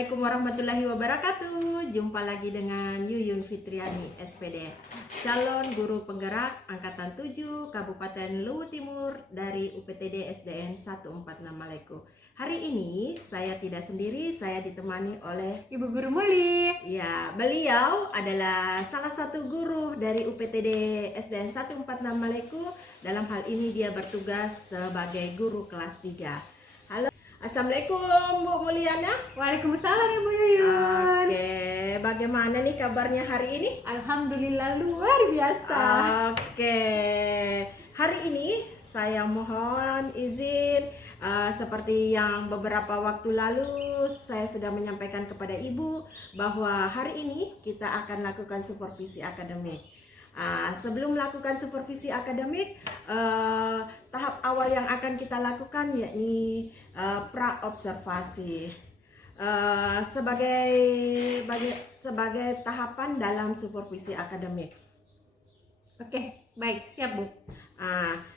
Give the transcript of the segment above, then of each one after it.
Assalamualaikum warahmatullahi wabarakatuh. Jumpa lagi dengan Yuyun Fitriani, SPD, calon guru penggerak Angkatan 7 Kabupaten Luwu Timur dari UPTD SDN 146 Maleko. Hari ini saya tidak sendiri, saya ditemani oleh Ibu Guru Muli. Ya, beliau adalah salah satu guru dari UPTD SDN 146 Maleko. Dalam hal ini dia bertugas sebagai guru kelas 3. Assalamualaikum Bu Mulyana. Waalaikumsalam Ibu Yuyun. Oke, bagaimana nih kabarnya hari ini? Alhamdulillah luar biasa. Oke, hari ini saya mohon izin seperti yang beberapa waktu lalu saya sudah menyampaikan kepada Ibu bahwa hari ini kita akan lakukan supervisi akademik. Sebelum melakukan supervisi akademik, tahap awal yang akan kita lakukan yakni pra-observasi sebagai tahapan dalam supervisi akademik. Oke, baik, siap Bu.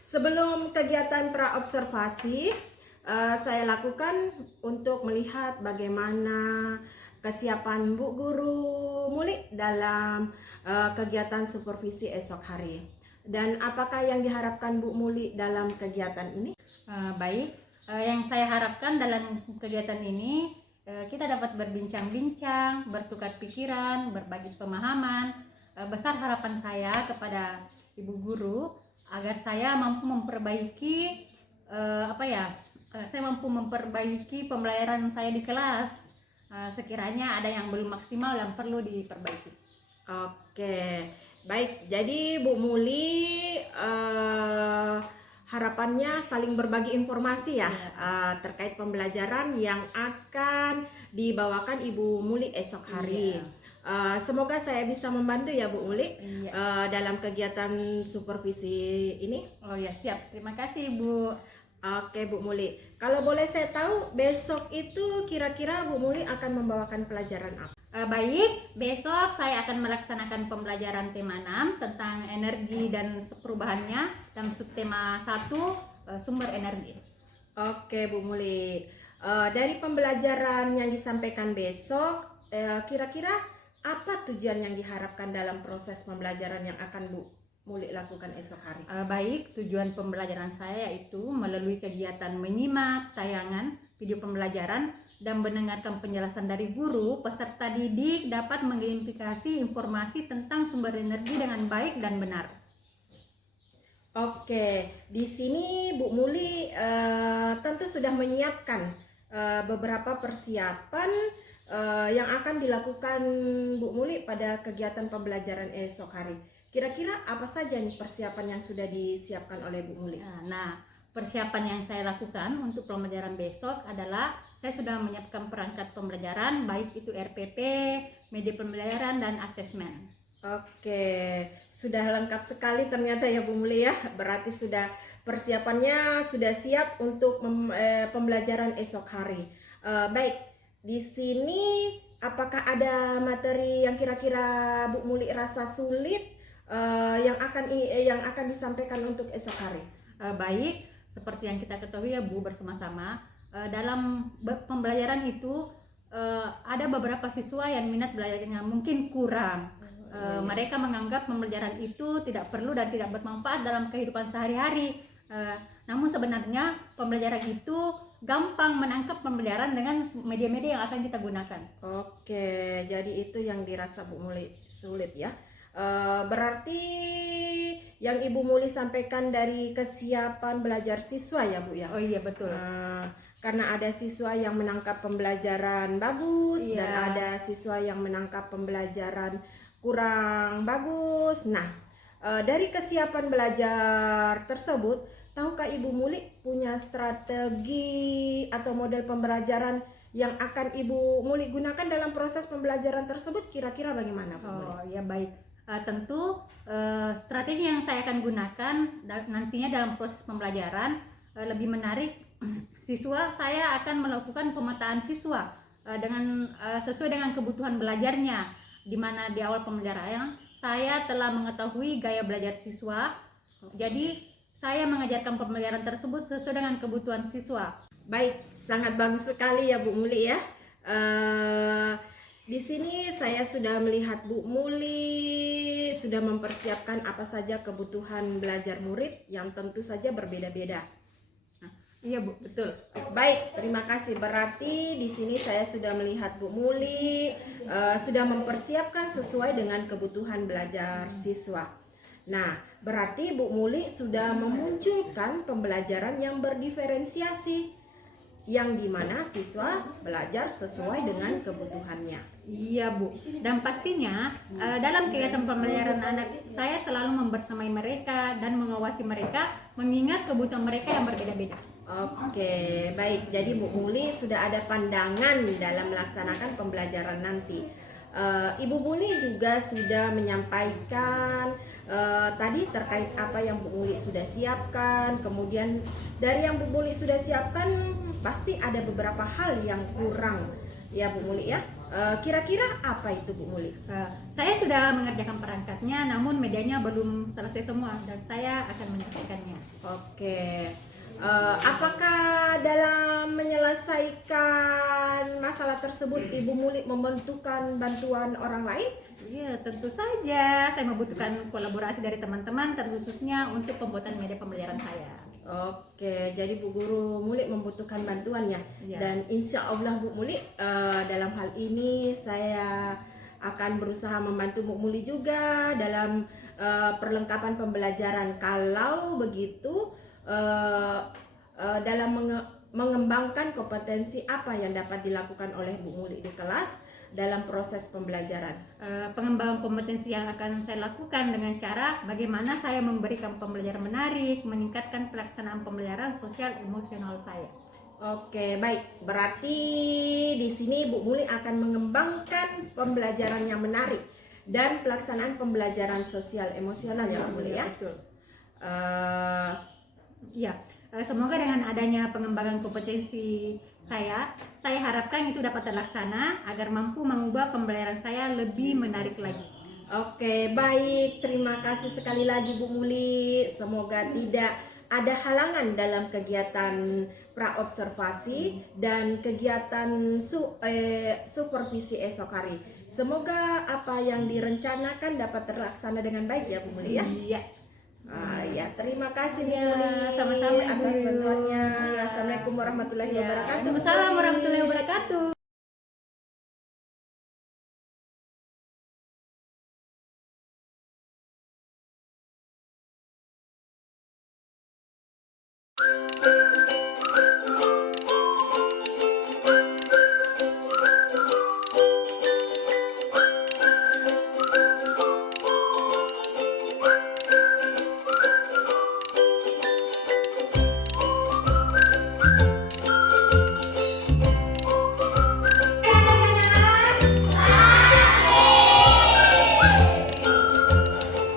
Sebelum kegiatan pra-observasi, saya lakukan untuk melihat bagaimana kesiapan Bu Guru Muli dalam kegiatan supervisi esok hari, dan apakah yang diharapkan Bu Muli dalam kegiatan ini? Baik, yang saya harapkan dalam kegiatan ini kita dapat berbincang-bincang, bertukar pikiran, berbagi pemahaman. Besar harapan saya kepada Ibu Guru agar saya mampu memperbaiki pembelajaran saya di kelas. Sekiranya ada yang belum maksimal dan perlu diperbaiki. Oke, baik. Jadi Bu Muli harapannya saling berbagi informasi ya, terkait pembelajaran yang akan dibawakan Ibu Muli esok hari. Semoga saya bisa membantu ya Bu Muli dalam kegiatan supervisi ini. Oh ya, siap. Terima kasih Bu. Oke Bu Muli, kalau boleh saya tahu besok itu kira-kira Bu Muli akan membawakan pelajaran apa? Baik, besok saya akan melaksanakan pembelajaran tema 6 tentang energi dan perubahannya dan subtema 1 sumber energi. Oke Bu Muli, dari pembelajaran yang disampaikan besok, kira-kira apa tujuan yang diharapkan dalam proses pembelajaran yang akan Bu Muli lakukan esok hari? Baik, tujuan pembelajaran saya yaitu melalui kegiatan menyimak tayangan video pembelajaran dan mendengarkan penjelasan dari guru, peserta didik dapat mengidentifikasi informasi tentang sumber energi dengan baik dan benar. Oke, di sini Bu Muli tentu sudah menyiapkan beberapa persiapan yang akan dilakukan Bu Muli pada kegiatan pembelajaran esok hari. Kira-kira apa saja nih persiapan yang sudah disiapkan oleh Bu Muli? Nah, persiapan yang saya lakukan untuk pembelajaran besok adalah saya sudah menyiapkan perangkat pembelajaran, baik itu RPP, media pembelajaran, dan asesmen. Oke, sudah lengkap sekali ternyata ya Bu Muli ya. Berarti sudah persiapannya sudah siap untuk pembelajaran esok hari. Baik, di sini apakah ada materi yang kira-kira Bu Muli rasa sulit yang akan disampaikan untuk esok hari? Baik, seperti yang kita ketahui ya Bu bersama-sama, dalam pembelajaran itu ada beberapa siswa yang minat belajarnya mungkin kurang. Mereka menganggap pembelajaran itu tidak perlu dan tidak bermanfaat dalam kehidupan sehari-hari. Namun sebenarnya pembelajaran itu gampang menangkap pembelajaran dengan media-media yang akan kita gunakan. Oke, jadi itu yang dirasa Bu Muli sulit ya. Berarti yang Ibu Muli sampaikan dari kesiapan belajar siswa ya Bu ya? Oh iya betul. Karena ada siswa yang menangkap pembelajaran bagus dan ada siswa yang menangkap pembelajaran kurang bagus. Nah, dari kesiapan belajar tersebut, tahukah Ibu Muli punya strategi atau model pembelajaran yang akan Ibu Muli gunakan dalam proses pembelajaran tersebut? Kira-kira bagaimana Bu Muli? Oh ya baik. Tentu strategi yang saya akan gunakan nantinya dalam proses pembelajaran lebih menarik. Siswa saya akan melakukan pemetaan siswa dengan sesuai dengan kebutuhan belajarnya, di mana di awal pembelajaran saya telah mengetahui gaya belajar siswa. Jadi saya mengajarkan pembelajaran tersebut sesuai dengan kebutuhan siswa. Baik, sangat bagus sekali ya Bu Muli ya. Eh, di sini saya sudah melihat Bu Muli sudah mempersiapkan apa saja kebutuhan belajar murid yang tentu saja berbeda-beda. Iya Bu, betul. Baik, terima kasih. Berarti di sini saya sudah melihat Bu Muli sudah mempersiapkan sesuai dengan kebutuhan belajar siswa. Nah, berarti Bu Muli sudah memunculkan pembelajaran yang berdiferensiasi, yang dimana siswa belajar sesuai dengan kebutuhannya. Iya Bu, dan pastinya dalam kegiatan pembelajaran anak saya selalu membersamai mereka dan mengawasi mereka mengingat kebutuhan mereka yang berbeda-beda. Oke, baik. Jadi Bu Muli sudah ada pandangan dalam melaksanakan pembelajaran nanti. Ibu Muli juga sudah menyampaikan tadi terkait apa yang Bu Muli sudah siapkan. Kemudian dari yang Bu Muli sudah siapkan pasti ada beberapa hal yang kurang ya Bu Muli ya. Kira-kira apa itu Bu Muli? Saya sudah mengerjakan perangkatnya, namun medianya belum selesai semua dan saya akan menyampaikannya. Oke. Apakah dalam menyelesaikan masalah tersebut Ibu Muli membutuhkan bantuan orang lain? Iya, tentu saja saya membutuhkan kolaborasi dari teman-teman, terkhususnya untuk pembuatan media pembelajaran saya. Oke, jadi Bu Guru Muli membutuhkan bantuan ya. Iya. Dan insya Allah Bu Muli dalam hal ini saya akan berusaha membantu Bu Muli juga dalam perlengkapan pembelajaran. Kalau begitu dalam mengembangkan kompetensi apa yang dapat dilakukan oleh Bu Muli di kelas dalam proses pembelajaran. Pengembangan kompetensi yang akan saya lakukan dengan cara bagaimana saya memberikan pembelajaran menarik, meningkatkan pelaksanaan pembelajaran sosial emosional saya. Oke, baik. Berarti di sini Bu Muli akan mengembangkan pembelajaran yang menarik dan pelaksanaan pembelajaran sosial emosional ya Bu Muli ya. Betul. Ya, semoga dengan adanya pengembangan kompetensi saya harapkan itu dapat terlaksana agar mampu mengubah pembelajaran saya lebih menarik lagi. Oke, baik. Terima kasih sekali lagi Bu Muli. Semoga tidak ada halangan dalam kegiatan praobservasi dan kegiatan supervisi esok hari. Semoga apa yang direncanakan dapat terlaksana dengan baik ya Bu Muli ya. Iya. Ya, terima kasih Bu Ya, Muli sama-sama, Ibu. atas bantuannya. Assalamualaikum warahmatullahi Ya, wabarakatuh. Waalaikumsalam warahmatullahi wabarakatuh.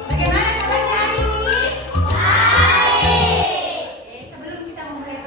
Bagaimana kabarnya hari ini? Sebelum kita memulai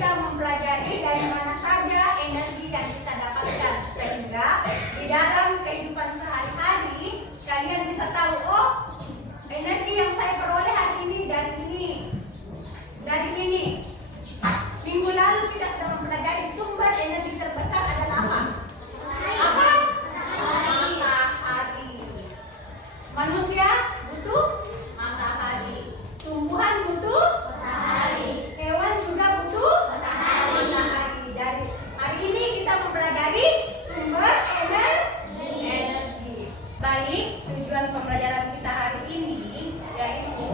kita mempelajari dari mana saja energi yang kita dapatkan, sehingga di dalam kehidupan sehari-hari kalian bisa tahu, oh energi yang saya peroleh hari ini dari ini, dari ini. Minggu lalu kita sudah mempelajari sumber energi terbesar adalah apa? Apa? Matahari. Manusia butuh matahari. Tumbuhan butuh matahari. Hewan juga butuh matahari. Dari hari ini kita mempelajari sumber energi. Baik, tujuan pembelajaran kita hari ini yaitu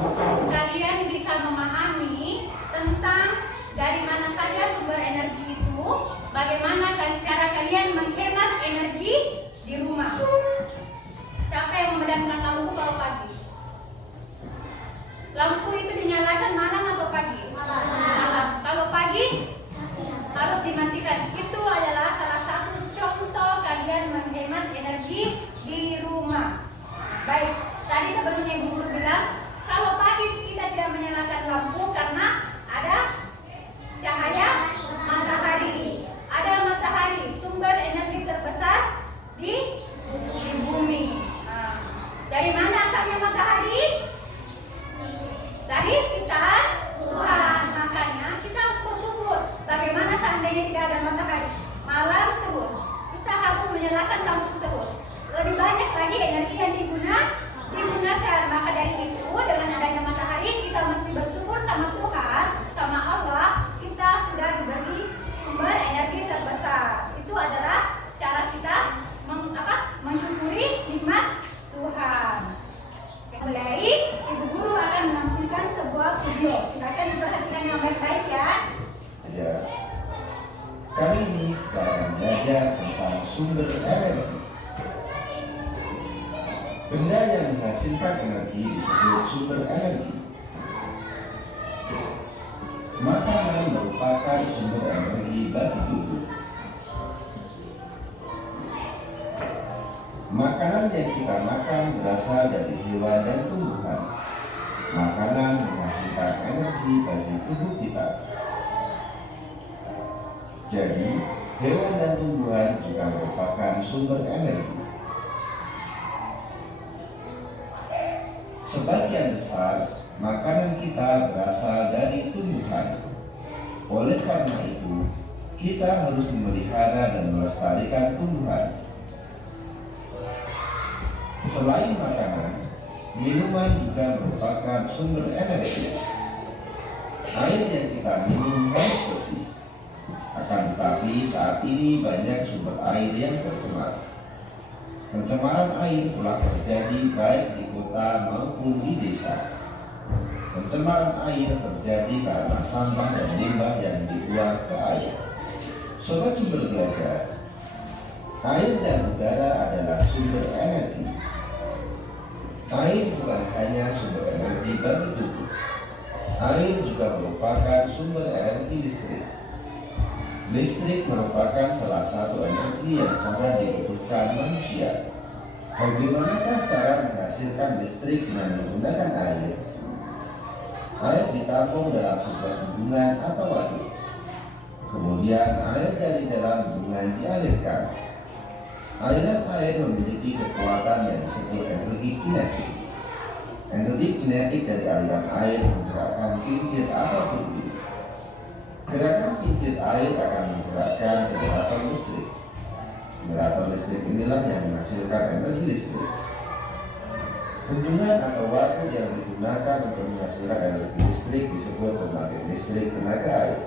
kalian bisa memahami tentang dari mana saja sumber energi itu, bagaimana cara kalian menghemat energi di rumah. Siapa yang memadamkan lampu kalau pagi? Lampu itu dinyalakan malam atau pagi? Malam. Kalau pagi harus dimatikan. Itu adalah salah satu contoh kalian menghemat energi di rumah. Baik, tadi sebelumnya Ibu Guru bilang, kalau pagi kita tidak menyalakan lampu karena ada cahaya matahari. Ada matahari, sumber energi terbesar di bumi. Nah, dari mana asalnya matahari? Dari ciptaan Tuhan. Makanya kita harus bersyukur. Bagaimana seandainya tidak ada matahari? Malam terus. Kita harus menyalakan lampu terus. Lebih banyak lagi energi yang digunakan. Maka dari itu, dengan adanya matahari, kita mesti bersyukur sama Tuhan, sama Allah. Kita sudah diberi sumber energi terbesar. Itu adalah cara kita mensyukuri nikmat Tuhan. Mulai, Ibu Guru akan menampilkan sebuah video. Silakan diperhatikan yang baik-baik ya. Ya. Kali ini kita akan belajar tentang sumber energi. Benda yang menghasilkan energi disebut sumber energi. Makanan merupakan sumber energi bagi tubuh. Makanan yang kita makan berasal dari hewan dan tumbuhan. Makanan menghasilkan energi bagi tubuh kita. Jadi, hewan dan tumbuhan juga merupakan sumber energi. Sebagian besar makanan kita berasal dari tumbuhan. Oleh karena itu, kita harus memelihara dan melestarikan tumbuhan. Selain makanan, minuman juga merupakan sumber energi. Air yang kita minum harus bersih. Akan tetapi saat ini banyak sumber air yang tercemar. Pencemaran air telah terjadi baik di kota maupun di desa. Pencemaran air terjadi karena sampah dan limbah yang dibuang ke air. Sobat sumber belajar, air dan udara adalah sumber energi. Air bukan hanya sumber energi bagi tubuh. Air juga merupakan sumber energi listrik. Listrik merupakan salah satu energi yang sangat dibutuhkan manusia. Bagaimanakah cara menghasilkan listrik dengan menggunakan air? Air ditampung dalam sebuah bendungan atau waduk. Kemudian air dari dalam bendungan dialirkan. Aliran air memiliki kekuatan yang disebut energi kinetik. Energi kinetik dari aliran air menggerakkan kincir atau turbin. Gerakan kincir air akan menggerakkan generator listrik. Generator listrik inilah yang menghasilkan energi listrik. Bendungan atau waduk yang digunakan untuk menghasilkan energi listrik disebut pembangkit listrik tenaga air.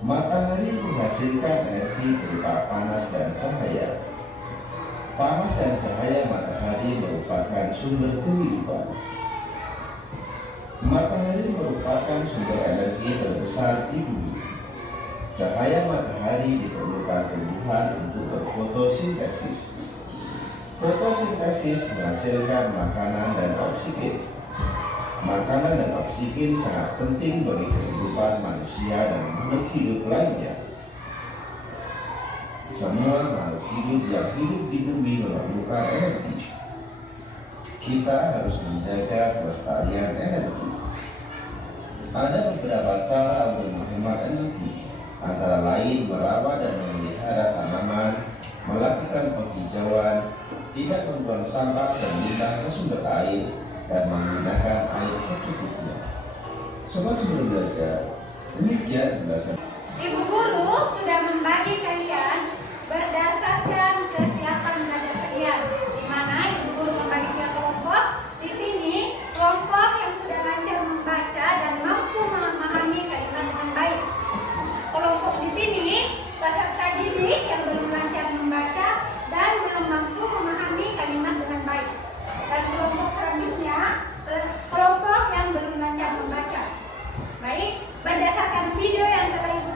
Matahari menghasilkan energi berupa panas dan cahaya. Panas dan cahaya matahari merupakan sumber kehidupan. Matahari merupakan sumber energi terbesar di bumi. Cahaya matahari diperlukan tumbuhan untuk berfotosintesis. Fotosintesis menghasilkan makanan dan oksigen. Makanan dan oksigen sangat penting bagi kehidupan manusia dan makhluk hidup lainnya. Semua makhluk hidup yang hidup di bumi memerlukan energi. Kita harus menjaga kelestarian energi. Ada beberapa cara untuk menghemat sebelum belajar. Demikian belasan. Ibu guru sudah membagi kalian berdasarkan kesiapan belajar kalian. Di mana ibu guru membagi tiga kelompok. Di sini kelompok yang sudah lancar membaca dan mampu memahami kalimat dengan baik. Kelompok di sini peserta didik yang belum lancar membaca dan belum mampu memahami kalimat dengan baik. Dan kelompok selanjutnya kelompok yang belum lancar membaca. Baik, berdasarkan video yang telah ibu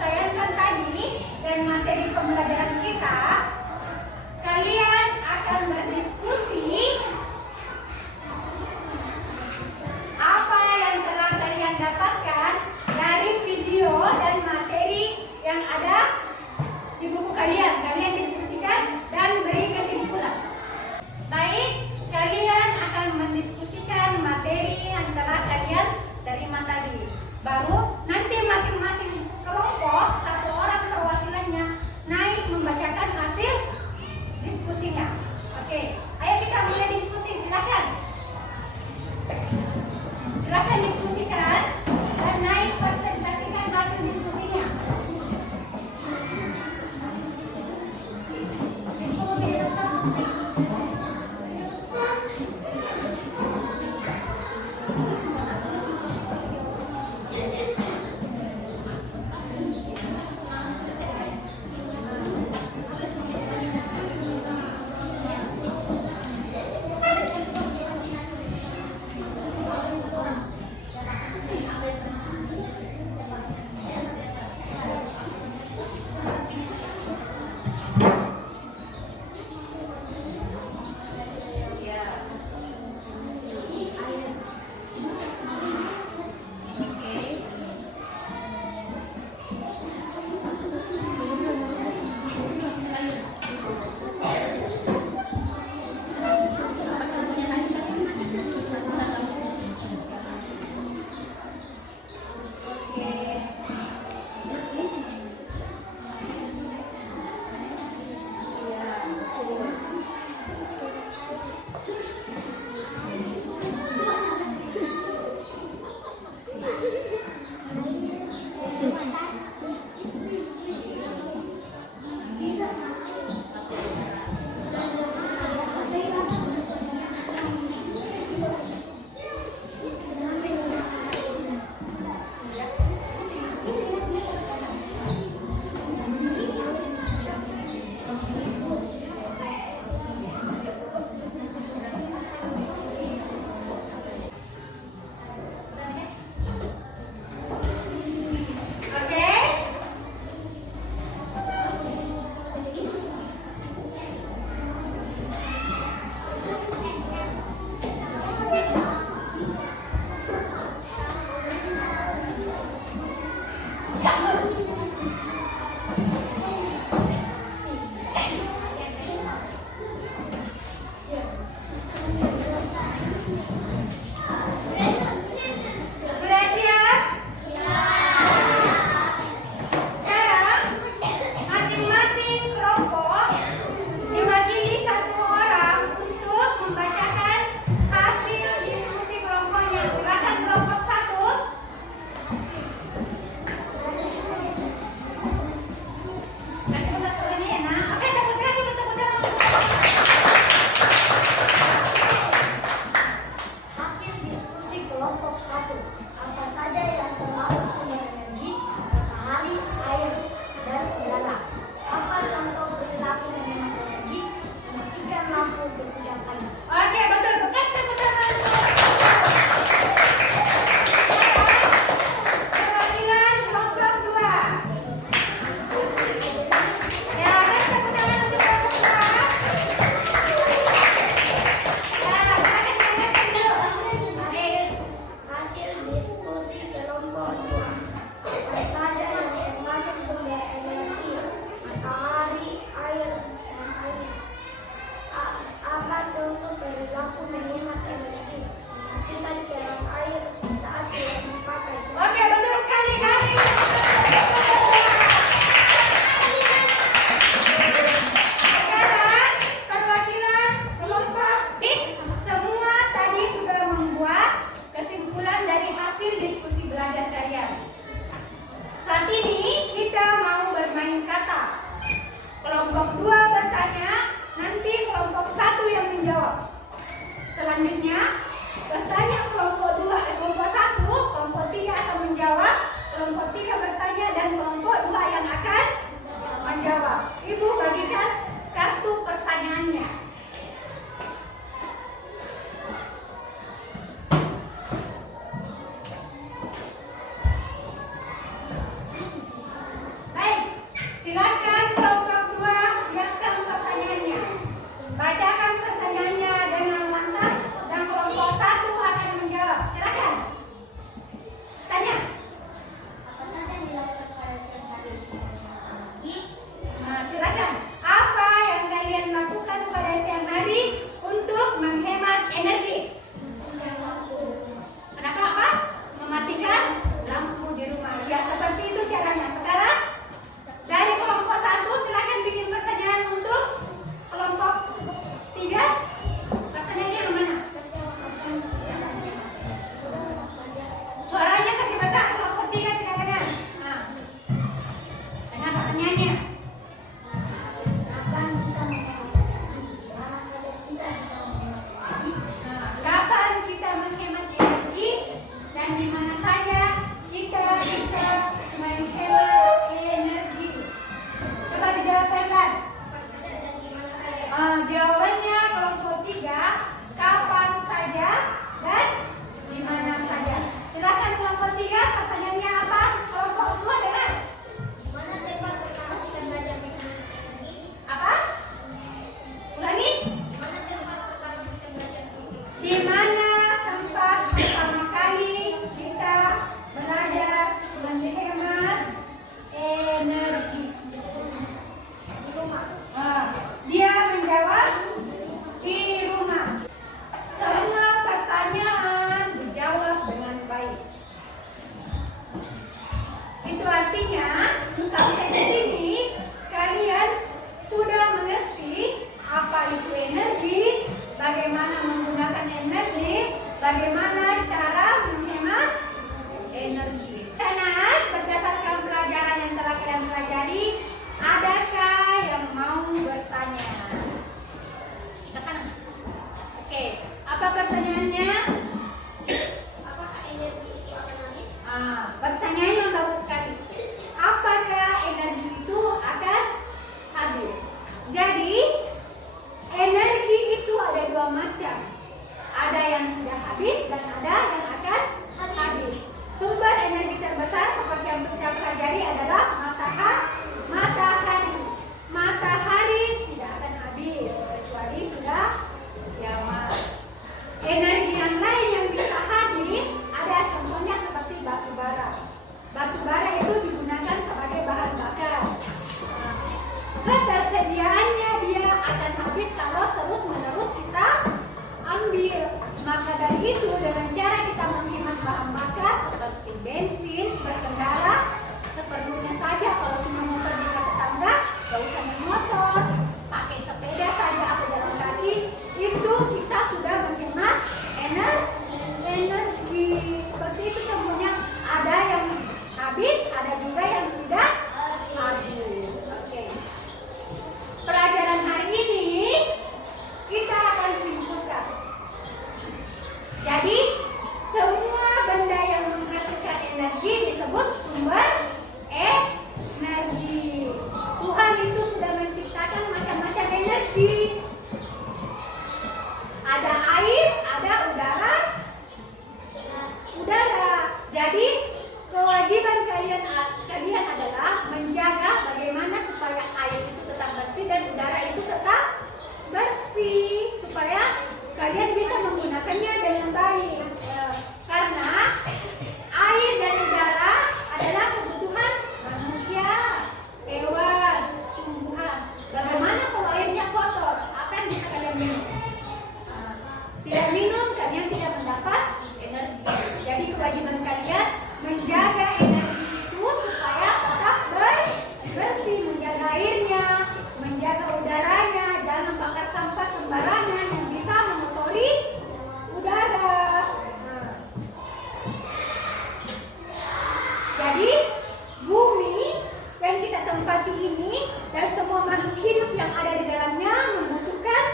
dan semua makhluk hidup yang ada di dalamnya membutuhkan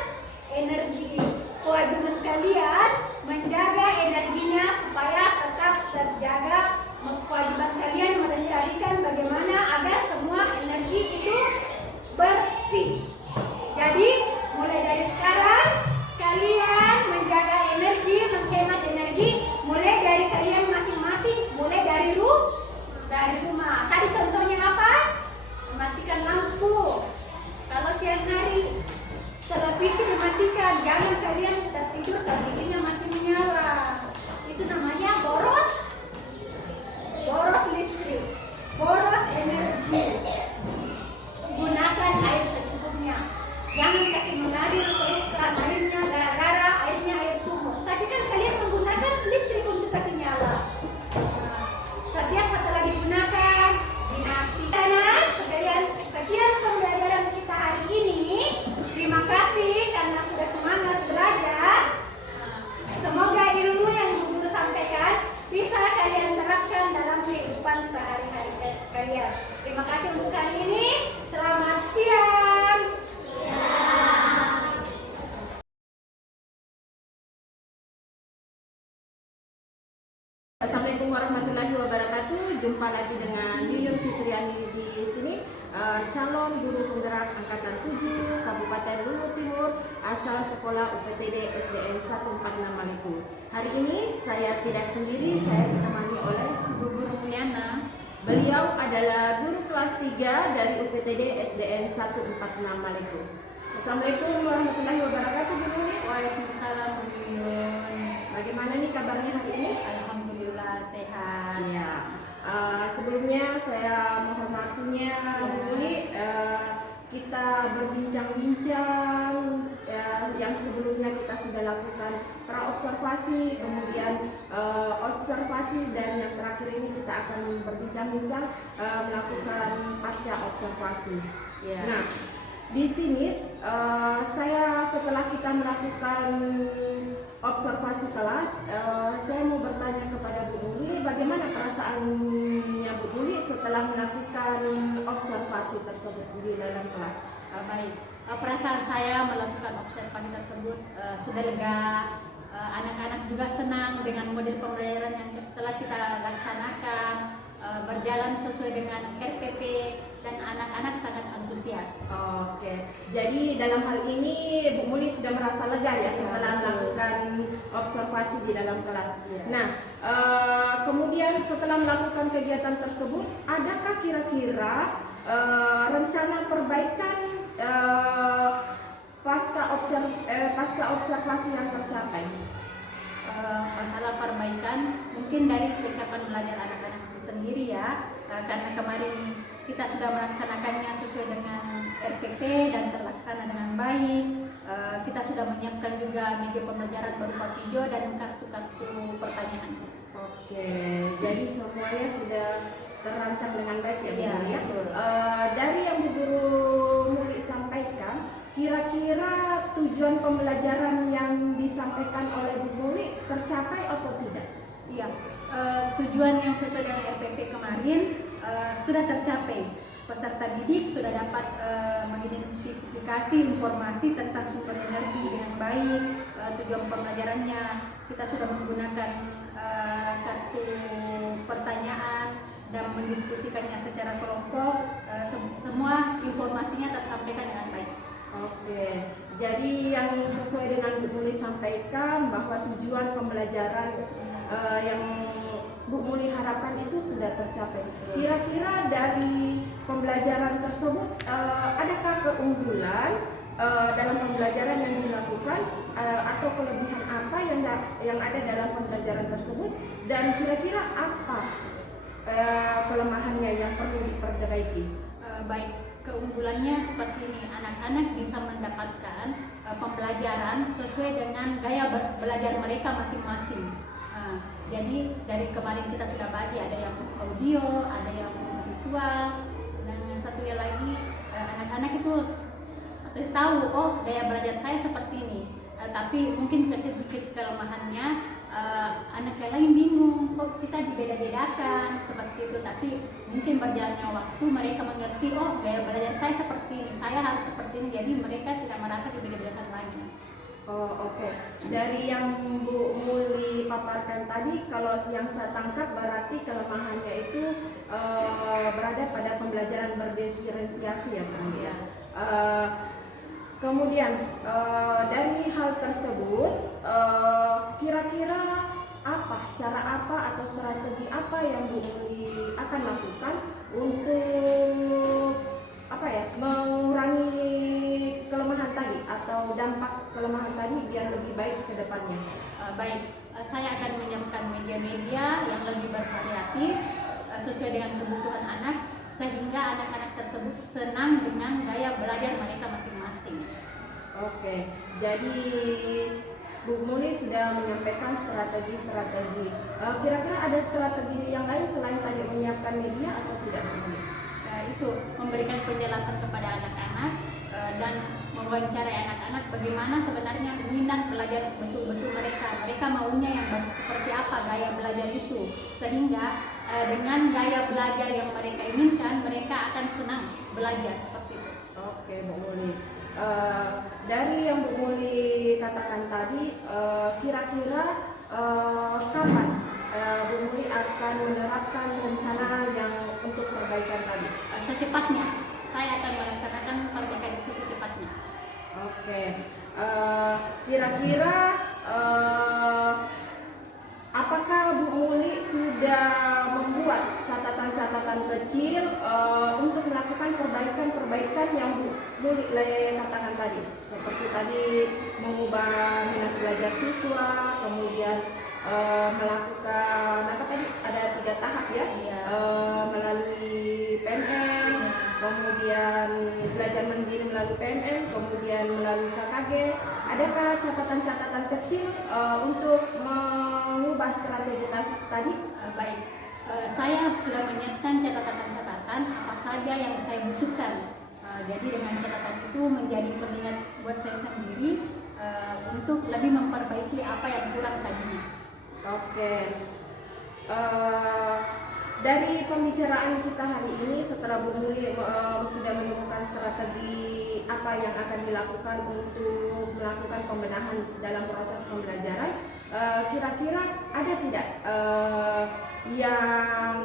energi. Kewajiban kalian menjaga energinya supaya tetap terjaga. Kewajiban kalian melestarikan bagaimana agar semua energi itu bersih. Jadi mulai dari sekarang kalian menjaga energi, menghemat energi, mulai dari kalian masing-masing, mulai dari rumah. Tadi contohnya apa? Mematikan lampu. Kalau siang hari televisi dimatikan, jangan kalian tertidur televisinya masih menyala. Itu namanya boros listrik, boros energi. Gunakan air secukupnya. Jangan kasih mengalir terus keran airnya gara-gara airnya air sumur. Tapi kan kalian menggunakan listrik untuk kasih nyala. Setiap setelah digunakan dimatikan. Sekian pembelajaran kita hari ini. Terima kasih karena sudah semangat belajar. Semoga ilmu yang guru sampaikan bisa kalian terapkan dalam kehidupan sehari-hari kalian. Terima kasih untuk hari ini. Selamat siang. Assalamualaikum warahmatullahi wabarakatuh. Jumpa lagi dengan Yuyun Fitriani di sini, calon guru penggerak angkatan 7 Kabupaten Luwu Timur, asal sekolah UPTD SDN 146 Maluku. Hari ini saya tidak sendiri, saya ditemani oleh Bu Guru Mulyana. beliau adalah guru kelas 3 dari UPTD SDN 146 Maluku. Assalamualaikum warahmatullahi wabarakatuh, Bu Nuni. Waalaikumsalam Bu Yuyun. Bagaimana nih kabarnya hari ini? Alhamdulillah sehat. Iya. Sebelumnya saya mohon waktunya, Bu Nuni, kita berbincang-bincang yang sebelumnya kita sudah lakukan praobservasi, kemudian observasi, dan yang terakhir ini kita akan berbincang-bincang melakukan pasca observasi. Ya. Nah, di sini saya setelah kita melakukan observasi kelas, saya mau bertanya kepada Bu Muli, bagaimana perasaannya Bu Muli setelah melakukan observasi tersebut di dalam kelas? Baik, perasaan saya melakukan observasi tersebut sudah lega. Anak-anak juga senang dengan model pembelajaran yang telah kita laksanakan, berjalan sesuai dengan RPP, dan anak-anak sangat antusias. Oke, jadi dalam hal ini Bu Muli sudah merasa lega ya setelah melakukan observasi di dalam kelas. Nah, kemudian setelah melakukan kegiatan tersebut, adakah kira-kira rencana perbaikan pasca observasi yang tercapai? Masalah perbaikan mungkin dari kesiapan belajar anak-anak itu sendiri ya, karena kemarin kita sudah melaksanakannya sesuai dengan RPP dan terlaksana dengan baik. Kita sudah menyiapkan juga media pembelajaran berupa video dan kartu-kartu pertanyaan. Oke, jadi semuanya sudah terancang dengan baik ya Bu Iya, Muli ya. betul. Dari yang Bu Guru Muli sampaikan, kira-kira tujuan pembelajaran yang disampaikan oleh Bu Muli tercapai atau tidak? Iya, tujuan yang sesuai dengan RPP kemarin sudah tercapai. Peserta didik sudah dapat mengidentifikasi informasi tentang sumber energi dengan baik. Tujuan pembelajarannya kita sudah menggunakan kartu pertanyaan dan mendiskusikannya secara kelompok. Semua informasinya tersampaikan dengan baik. Oke, jadi yang sesuai dengan Bu Muli sampaikan bahwa tujuan pembelajaran yang Bu Muli harapkan itu sudah tercapai. Kira-kira dari pembelajaran tersebut adakah keunggulan dalam pembelajaran yang dilakukan atau kelebihan apa yang ada dalam pembelajaran tersebut, dan kira-kira apa kelemahannya yang perlu diperbaiki? Baik, keunggulannya seperti ini, anak-anak bisa mendapatkan pembelajaran sesuai dengan gaya belajar mereka masing-masing. Jadi dari kemarin kita sudah bagi, ada yang audio, ada yang visual, dan yang satunya lagi anak-anak itu tahu, oh gaya belajar saya seperti ini. Tapi mungkin sedikit kelemahannya anak yang lain bingung kok kita dibeda-bedakan seperti itu, tapi mungkin berjalannya waktu mereka mengerti, oh gaya belajar saya seperti ini, saya harus seperti ini, jadi mereka tidak merasa dibeda-bedakan lagi. Oh, oke. Dari yang Bu Muli paparkan tadi, kalau yang saya tangkap berarti kelemahannya itu berada pada pembelajaran berdiferensiasi ya Bu ya. Kemudian dari hal tersebut kira-kira cara apa atau strategi apa yang Bu Muli akan lakukan untuk mengurangi kelemahan tadi atau dampak kelemahan tadi biar lebih baik ke depannya? Saya akan menyiapkan media-media yang lebih bervariatif sesuai dengan kebutuhan anak, sehingga anak-anak tersebut senang dengan gaya belajar mereka masing-masing. Oke, jadi Bu Muli sudah menyampaikan strategi-strategi. Kira-kira ada strategi yang lain selain tadi menyiapkan media atau tidak, Bu Muli? Itu memberikan penjelasan kepada anak-anak dan mewawancarai anak-anak bagaimana sebenarnya minat belajar betul-betul mereka maunya yang seperti apa gaya belajar itu, sehingga dengan gaya belajar yang mereka inginkan mereka akan senang belajar seperti itu. Oke, Bu Muli. Dari yang Bu Muli katakan tadi, kira-kira kapan Bu Muli akan menerapkan rencana yang untuk perbaikan tadi? Secepatnya, saya akan melaksanakan perbaikan itu secepatnya. Oke, kira-kira apakah Bu Muli sudah membuat catatan-catatan kecil untuk melakukan perbaikan-perbaikan yang Bu Muli katakan tadi? Seperti tadi mengubah minat belajar siswa, kemudian melakukan apa tadi, ada 3 tahap ya, melalui PNM, kemudian belajar mandiri melalui PNM, kemudian melalui KKG. Adakah catatan-catatan kecil untuk mengubah strategi tadi? Saya sudah menyiapkan catatan-catatan apa saja yang saya butuhkan. Jadi dengan catatan itu menjadi pengingat buat saya sendiri untuk lebih memperbaiki apa yang kurang tadinya. Oke, dari pembicaraan kita hari ini, setelah Bu Muli sudah menemukan strategi apa yang akan dilakukan untuk melakukan pembenahan dalam proses pembelajaran, kira-kira ada tidak yang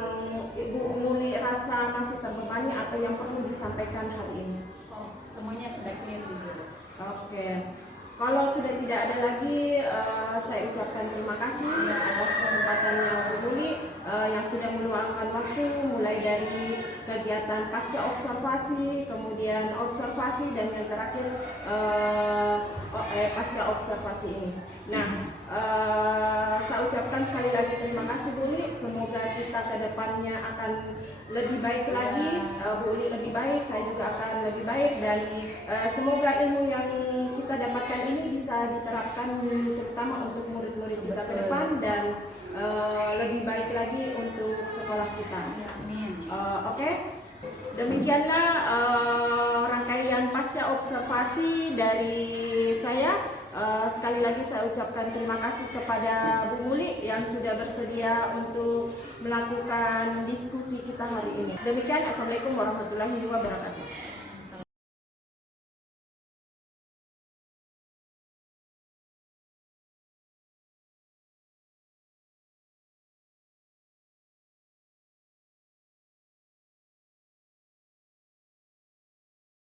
Ibu Muli rasa masih terbebani atau yang perlu disampaikan hari ini? Semuanya sudah clear dulu. Oke. Kalau sudah tidak ada lagi, saya ucapkan terima kasih atas kesempatannya Bu Muli yang sudah meluangkan waktu mulai dari kegiatan pasca observasi, kemudian observasi, dan yang terakhir pasca observasi ini. Nah, saya ucapkan sekali lagi terima kasih Bu Muli. Semoga kita ke depannya akan lebih baik lagi, Bu Uli lebih baik, saya juga akan lebih baik, dan semoga ilmu yang kita dapatkan ini bisa diterapkan terutama untuk murid-murid kita ke depan dan lebih baik lagi untuk sekolah kita. Oke. Demikianlah rangkaian pasca observasi dari saya. Sekali lagi saya ucapkan terima kasih kepada Bu Muli yang sudah bersedia untuk melakukan diskusi kita hari ini. Demikian, Assalamualaikum warahmatullahi wabarakatuh.